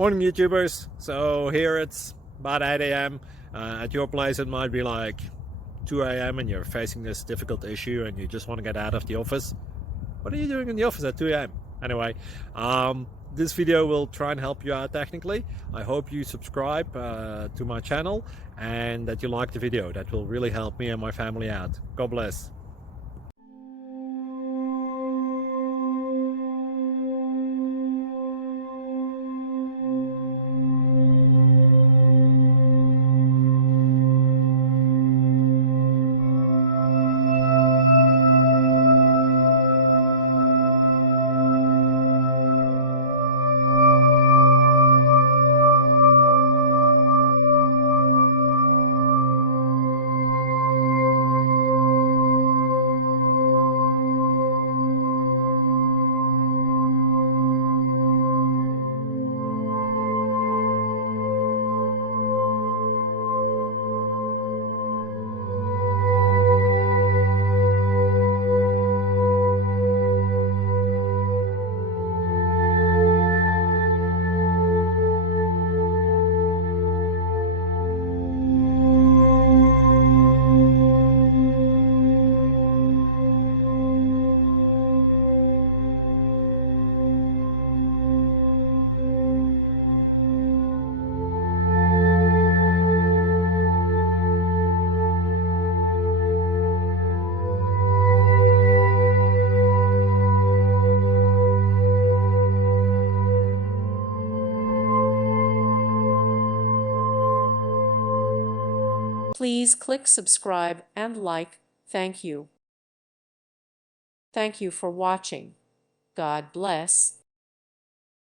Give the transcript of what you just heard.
Morning, YouTubers. So here it's about 8 a.m. At your place, it might be like 2 a.m. and you're facing this difficult issue and you just want to get out of the office. What are you doing in the office at 2 a.m.? Anyway, this video will try and help you out technically. I hope you subscribe to my channel and that you like the video. That will really help me and my family out. God bless. Please click subscribe and like. Thank you. Thank you for watching. God bless.